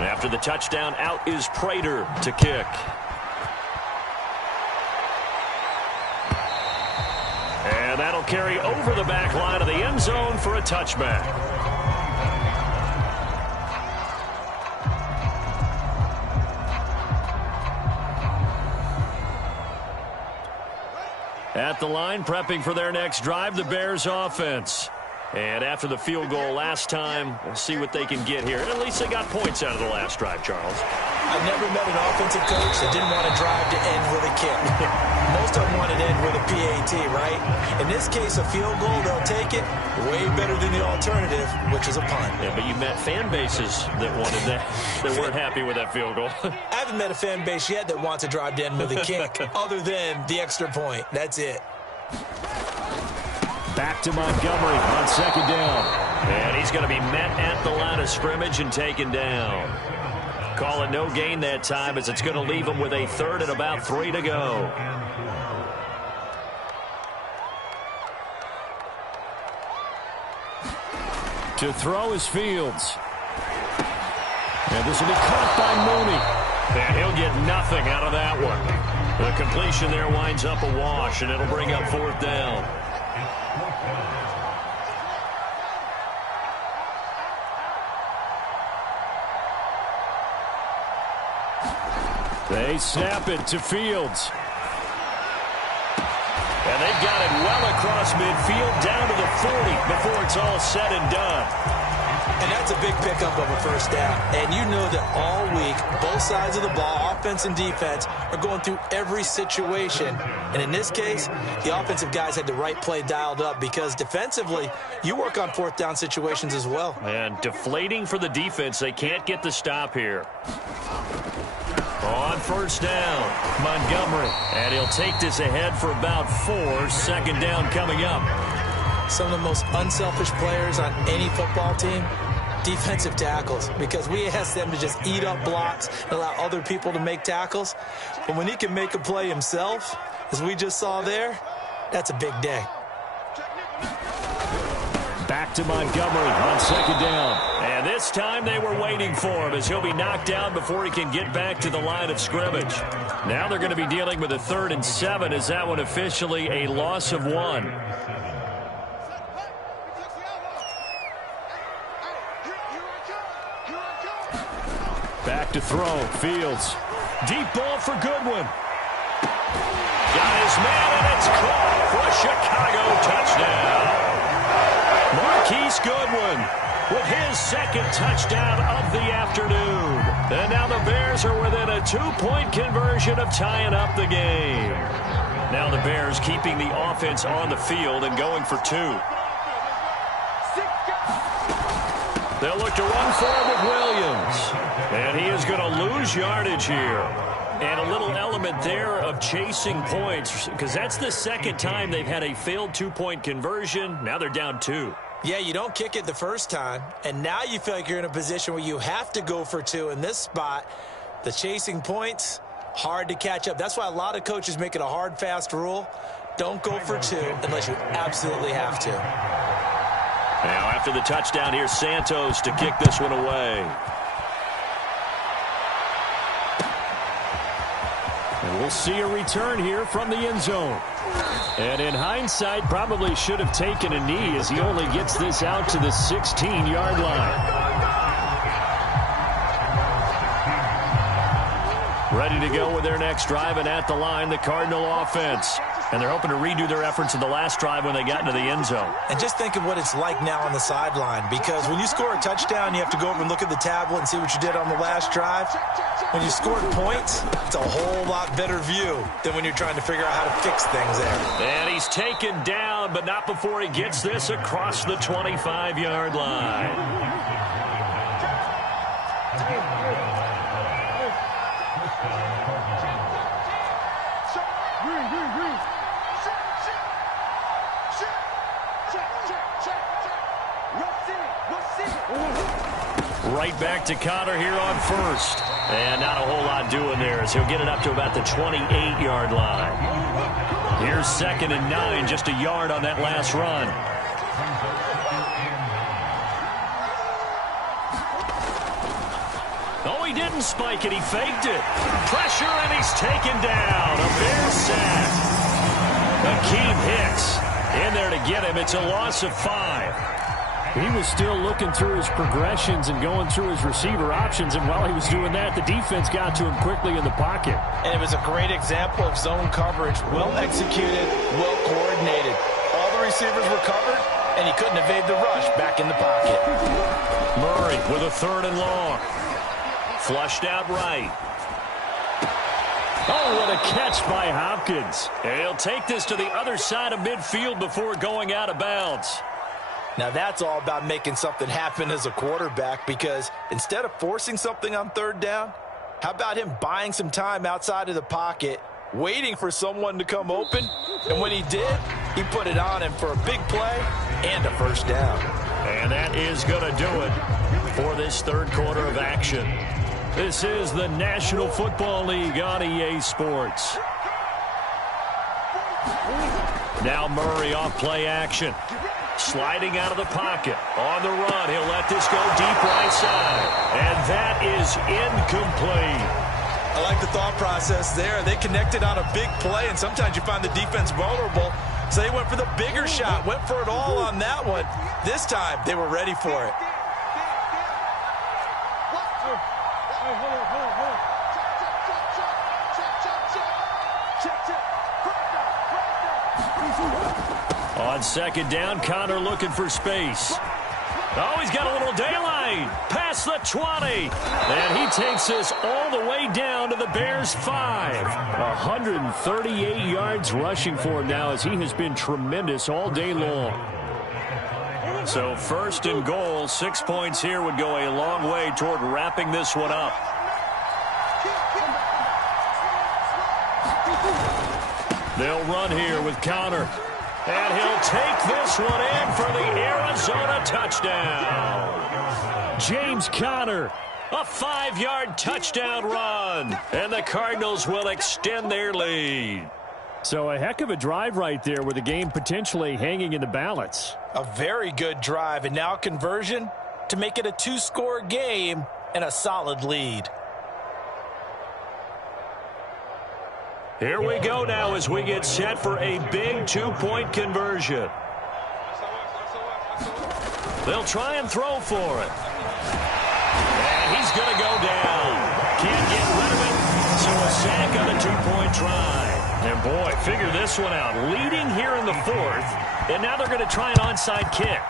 After the touchdown, out is Prater to kick. And that'll carry over the back line of the end zone for a touchback. At the line, prepping for their next drive, the Bears offense. And after the field goal last time, we'll see what they can get here. And at least they got points out of the last drive, Charles. I've never met an offensive coach that didn't want to drive to end with a kick. Most of them want to end with a PAT, right? In this case, a field goal, they'll take it. Way better than the alternative, which is a punt. Yeah, but you met fan bases that wanted that, that weren't happy with that field goal. I haven't met a fan base yet that wants to drive to end with a kick, other than the extra point. That's it. Back to Montgomery on second down. And he's going to be met at the line of scrimmage and taken down. Call it no gain that time, as it's going to leave him with a third and about 3 to go. To throw is Fields. And this will be caught by Mooney. And he'll get nothing out of that one. The completion there winds up a wash, and it'll bring up fourth down. They snap it to Fields. And they've got it well across midfield down to the 40 before it's all said and done. And that's a big pickup of a first down. And you know that all week, both sides of the ball, offense and defense, are going through every situation. And in this case, the offensive guys had the right play dialed up, because defensively, you work on fourth down situations as well. And deflating for the defense. They can't get the stop here. On first down, Montgomery. And he'll take this ahead for about 4. Second down coming up. Some of the most unselfish players on any football team, defensive tackles, because we ask them to just eat up blocks and allow other people to make tackles. But when he can make a play himself, as we just saw there, that's a big day. Back to Montgomery on second down. And this time they were waiting for him, as he'll be knocked down before he can get back to the line of scrimmage. Now they're going to be dealing with a 3rd and 7, as that one officially a loss of 1. Back to throw, Fields. Deep ball for Goodwin. Got his man, and it's caught for a Chicago touchdown. Marquise Goodwin with his second touchdown of the afternoon. And now the Bears are within a 2-point conversion of tying up the game. Now the Bears keeping the offense on the field and going for 2. They'll look to run forward with Williams. And he is going to lose yardage here. And a little element there of chasing points, because that's the second time they've had a failed 2-point conversion. Now they're down 2. Yeah, you don't kick it the first time, and now you feel like you're in a position where you have to go for 2 in this spot. The chasing points, hard to catch up. That's why a lot of coaches make it a hard, fast rule. Don't go for 2 unless you absolutely have to. Now after the touchdown, here's Santos to kick this one away. And we'll see a return here from the end zone. And in hindsight, probably should have taken a knee, as he only gets this out to the 16-yard line. Ready to go with their next drive, and at the line, the Cardinal offense. And they're hoping to redo their efforts in the last drive when they got into the end zone. And just think of what it's like now on the sideline, because when you score a touchdown, you have to go over and look at the tablet and see what you did on the last drive. When you scored points, it's a whole lot better view than when you're trying to figure out how to fix things there. And he's taken down, but not before he gets this across the 25-yard line. Right back to Connor here on first. And not a whole lot doing there, as he'll get it up to about the 28-yard line. Here's 2nd and 9, just a yard on that last run. Oh, he didn't spike it. He faked it. Pressure, and he's taken down. A Bears sack. Akeem Hicks in there to get him. It's a loss of 5. He was still looking through his progressions and going through his receiver options, and while he was doing that, the defense got to him quickly in the pocket. And it was a great example of zone coverage. Well executed, well coordinated. All the receivers were covered, and he couldn't evade the rush back in the pocket. Murray with a 3rd and long. Flushed out right. Oh, what a catch by Hopkins. He'll take this to the other side of midfield before going out of bounds. Now that's all about making something happen as a quarterback, because instead of forcing something on 3rd down, how about him buying some time outside of the pocket, waiting for someone to come open, and when he did, he put it on him for a big play and a 1st down. And that is going to do it for this 3rd quarter of action. This is the National Football League on EA Sports. Now Murray off play action. Sliding out of the pocket. On the run, he'll let this go deep right side. And that is incomplete. I like the thought process there. They connected on a big play, and sometimes you find the defense vulnerable. So they went for the bigger shot, went for it all on that one. This time, they were ready for it. On 2nd down, Connor looking for space. Oh, he's got a little daylight. Past the 20. And he takes this all the way down to the Bears' 5. 138 yards rushing for him now, as he has been tremendous all day long. So 1st and goal, 6 points here would go a long way toward wrapping this one up. They'll run here with Connor. And he'll take this one in for the Arizona touchdown. James Conner. A 5-yard touchdown run. And the Cardinals will extend their lead. So a heck of a drive right there with the game potentially hanging in the balance. A very good drive, and now conversion to make it a 2-score game and a solid lead. Here we go now as we get set for a big 2-point conversion. They'll try and throw for it. And he's going to go down. Can't get rid of it. So a sack on the 2-point try. And boy, figure this one out. Leading here in the 4th. And now they're going to try an onside kick.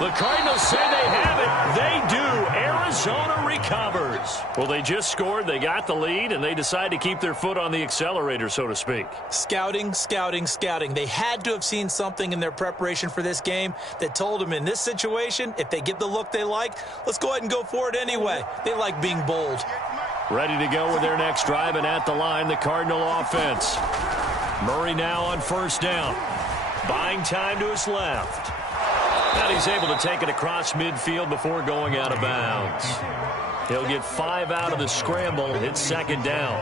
The Cardinals say they have it. They do. Arizona recovers. Well, they just scored. They got the lead, and they decide to keep their foot on the accelerator, so to speak. Scouting, scouting, scouting. They had to have seen something in their preparation for this game that told them in this situation, if they get the look they like, let's go ahead and go for it anyway. They like being bold. Ready to go with their next drive, and at the line, the Cardinal offense. Murray now on 1st down. Buying time to his left. And he's able to take it across midfield before going out of bounds. He'll get 5 out of the scramble. It's 2nd down.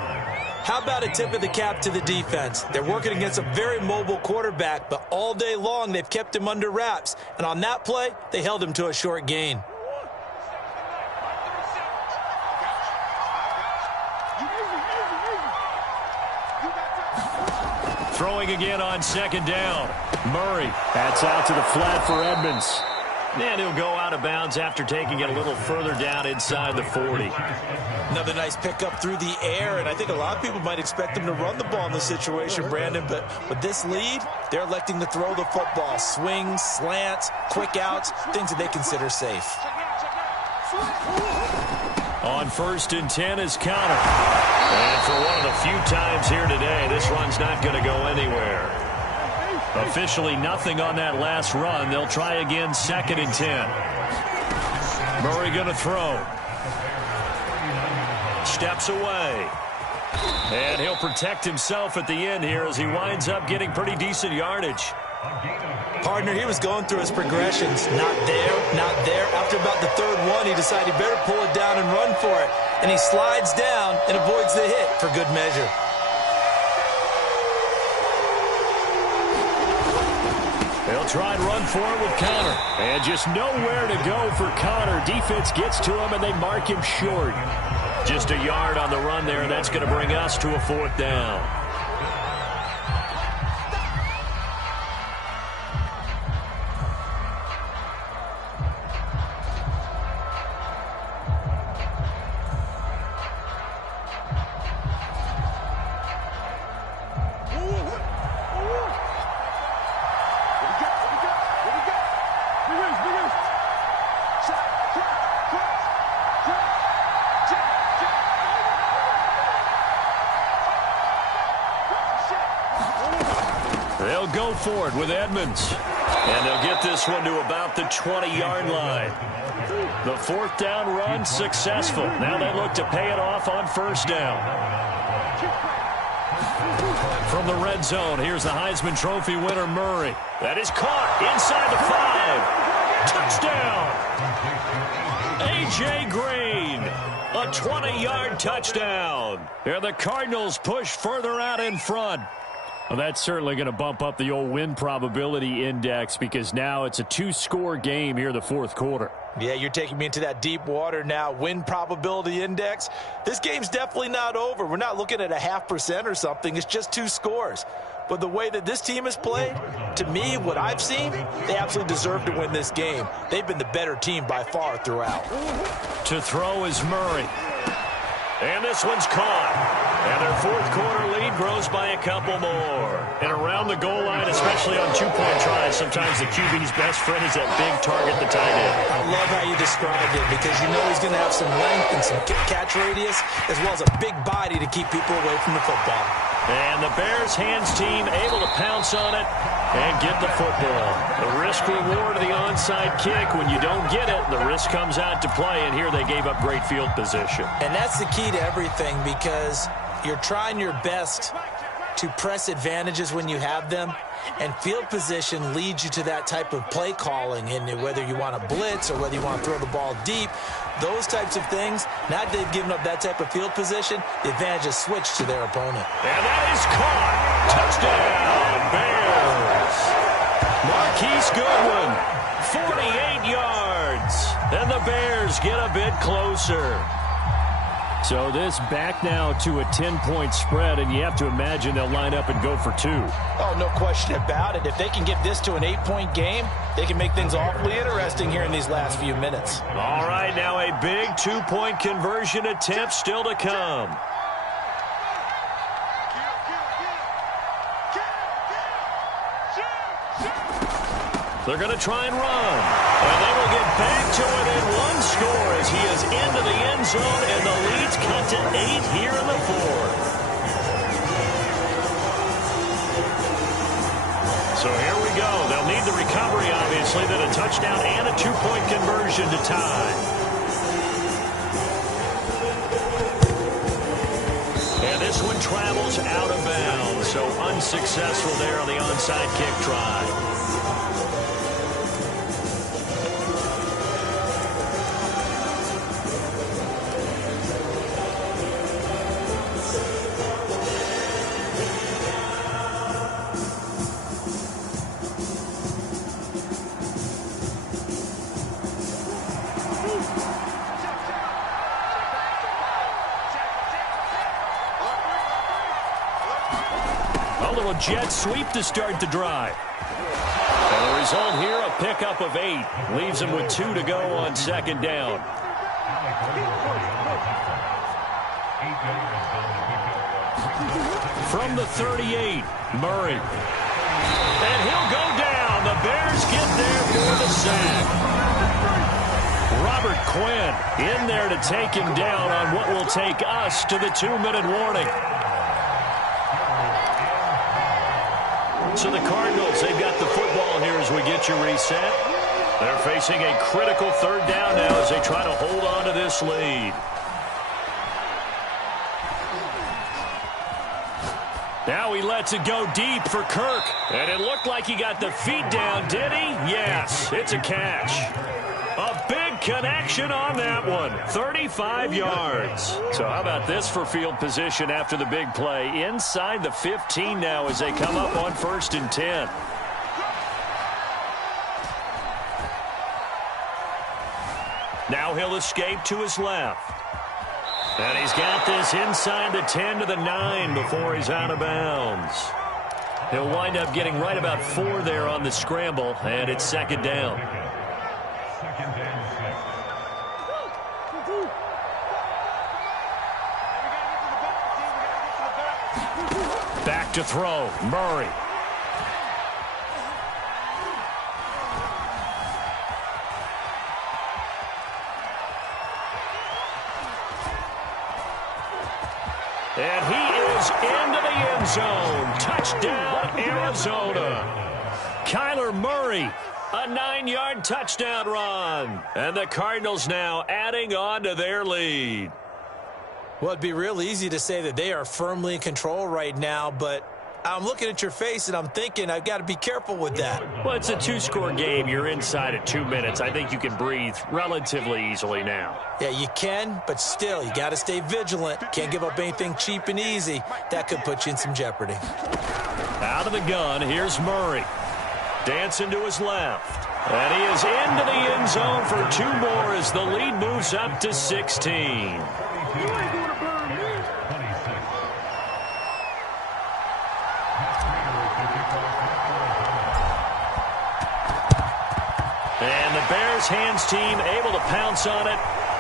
How about a tip of the cap to the defense? They're working against a very mobile quarterback, but all day long they've kept him under wraps. And on that play, they held him to a short gain. Throwing again on 2nd down. Murray. That's out to the flat for Edmonds. And he'll go out of bounds after taking it a little further down inside the 40. Another nice pickup through the air, and I think a lot of people might expect them to run the ball in this situation, Brandon, but with this lead, they're electing to throw the football. Swings, slants, quick outs, things that they consider safe. On 1st and 10 is Connor. And for one of the few times here today, this run's not going to go anywhere. Officially nothing on that last run. They'll try again 2nd and 10. Murray going to throw. Steps away. And he'll protect himself at the end here as he winds up getting pretty decent yardage. Partner, he was going through his progressions. Not there, not there. After about the 3rd one, he decided he better pull it down and run for it. And he slides down and avoids the hit for good measure. They'll They'll try and run for it with Connor. And just nowhere to go for Connor. Defense gets to him, and they mark him short. Just a yard on the run there, and that's going to bring us to a 4th down. They'll go for it with Edmonds. And they'll get this one to about the 20-yard line. The 4th down run successful. Now they look to pay it off on 1st down. From the red zone, here's the Heisman Trophy winner, Murray. That is caught inside the 5. Touchdown! A.J. Green. A 20-yard touchdown. And the Cardinals push further out in front. Well, that's certainly going to bump up the old win probability index because now it's a 2-score game here in the 4th quarter. Yeah, you're taking me into that deep water now. Win probability index. This game's definitely not over. We're not looking at a 0.5% or something. It's just 2 scores. But the way that this team has played, to me, what I've seen, they absolutely deserve to win this game. They've been the better team by far throughout. To throw is Murray. And this one's caught. And their 4th quarter lead grows by a couple more. And around the goal line, especially on 2-point tries, sometimes the QB's best friend is that big target, the tight end. I love how you described it because you know he's going to have some length and some catch radius as well as a big body to keep people away from the football. And the Bears hands team able to pounce on it and get the football. The risk reward of the onside kick. When you don't get it, the risk comes out to play, and here they gave up great field position. And that's the key to everything because you're trying your best to press advantages when you have them, and field position leads you to that type of play calling, and whether you want to blitz or whether you want to throw the ball deep, those types of things, now that they've given up that type of field position, the advantage is switched to their opponent. And that is caught. Touchdown, Bears. Marquise Goodwin, 48 yards. And the Bears get a bit closer. So this back now to a 10-point spread, and you have to imagine they'll line up and go for 2. Oh, no question about it. If they can get this to an 8-point game, they can make things awfully interesting here in these last few minutes. All right, now a big 2-point conversion attempt still to come. They're going to try and run. And they will get back to within 1 score as he is into the end zone, and the lead's cut to 8 here in the 4th. So here we go. They'll need the recovery, obviously, then a touchdown and a 2-point conversion to tie. And this one travels out of bounds, so unsuccessful there on the onside kick try. Jet sweep to start the drive. And the result here, a pickup of 8. Leaves them with 2 to go on 2nd down. From the 38, Murray. And he'll go down. The Bears get there for the sack. Robert Quinn in there to take him down on what will take us to the 2-minute warning. So the Cardinals, they've got the football here as we get you reset. They're facing a critical 3rd down now as they try to hold on to this lead. Now he lets it go deep for Kirk. And it looked like he got the feet down, did he? Yes, it's a catch. A big connection on that one. 35 yards. So how about this for field position after the big play? Inside the 15 now as they come up on 1st and 10. Now he'll escape to his left. And he's got this inside the 10 to the 9 before he's out of bounds. He'll wind up getting right about 4 there on the scramble, and it's second down. Back to throw, Murray. And he is into the end zone. Touchdown, Arizona. Kyler Murray, a 9-yard touchdown run. And the Cardinals now adding on to their lead. Well, it'd be real easy to say that they are firmly in control right now, but I'm looking at your face and I'm thinking I've got to be careful with that. Well, it's a 2-score game. You're inside at 2 minutes. I think you can breathe relatively easily now. Yeah, you can, but still, you got to stay vigilant. Can't give up anything cheap and easy. That could put you in some jeopardy. Out of the gun, here's Murray. Dancing to his left. And he is into the end zone for 2 more as the lead moves up to 16. And the Bears hands team able to pounce on it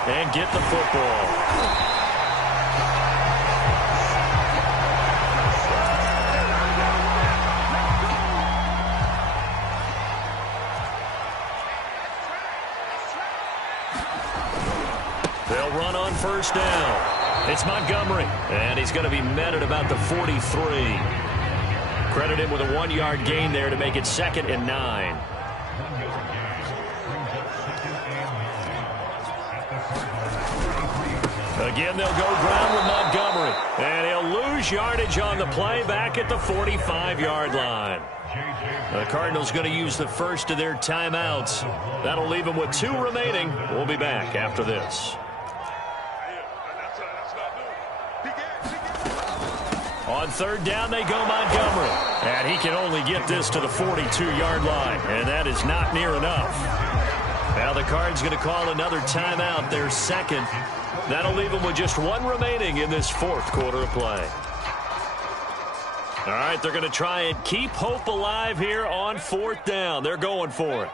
and get the football. They'll run on first down. It's Montgomery, and he's going to be met at about the 43. Credit him with a 1-yard gain there to make it 2nd and 9. Again, they'll go ground with Montgomery. And he'll lose yardage on the play back at the 45-yard line. The Cardinals going to use the first of their timeouts. That'll leave them with 2 remaining. We'll be back after this. On third down, they go Montgomery. And he can only get this to the 42-yard line. And that is not near enough. Now the Cards going to call another timeout, their second. That'll leave them with just 1 remaining in this 4th quarter of play. All right, they're going to try and keep hope alive here on 4th down. They're going for it.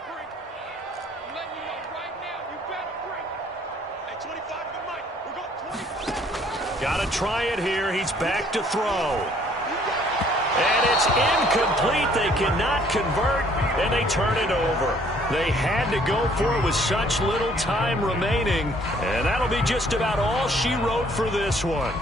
Got to try it here. He's back to throw. And it's incomplete. They cannot convert, and they turn it over. They had to go for it with such little time remaining, and that'll be just about all she wrote for this one.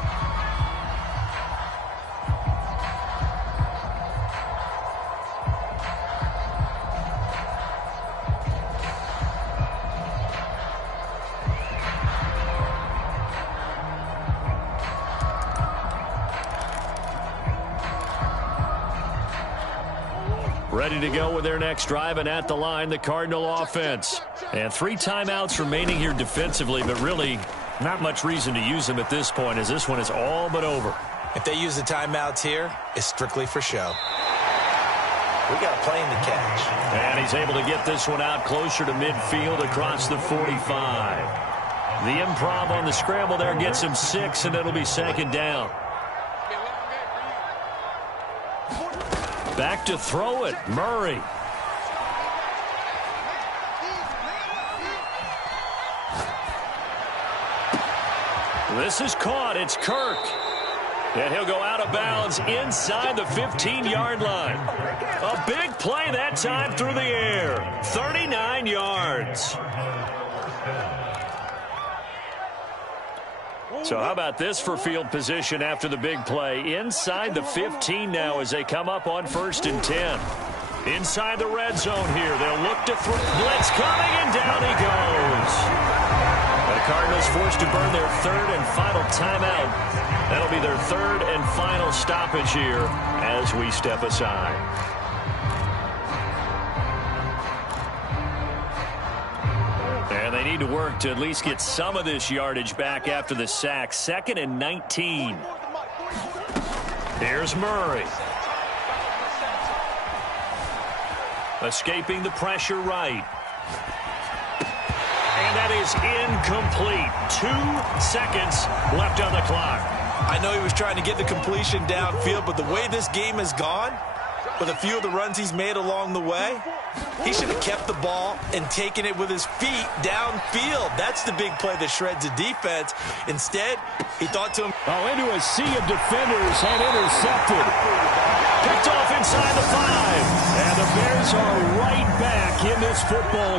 Ready to go with their next drive, and at the line, the Cardinal offense. And 3 timeouts remaining here defensively, but really not much reason to use them at this point, as this one is all but over. If they use the timeouts here, it's strictly for show. We got a plane to catch. And he's able to get this one out closer to midfield across the 45. The improv on the scramble there gets him 6, and it'll be 2nd down. Back to throw it, Murray. This is caught. It's Kirk. And he'll go out of bounds inside the 15-yard line. A big play that time through the air. 39 yards. So how about this for field position after the big play? Inside the 15 now as they come up on 1st and 10. Inside the red zone here. They'll look to throw. Blitz coming, and down he goes. The Cardinals forced to burn their 3rd and final timeout. That'll be their 3rd and final stoppage here as we step aside. And they need to work to at least get some of this yardage back after the sack. 2nd and 19. Here's Murray. Escaping the pressure right. And that is incomplete. 2 seconds left on the clock. I know he was trying to get the completion downfield, but the way this game has gone, with a few of the runs he's made along the way, he should have kept the ball and taken it with his feet downfield. That's the big play that shreds the defense. Instead, he thought to him. Into a sea of defenders and intercepted. Picked off inside the 5. And the Bears are right back in this football game.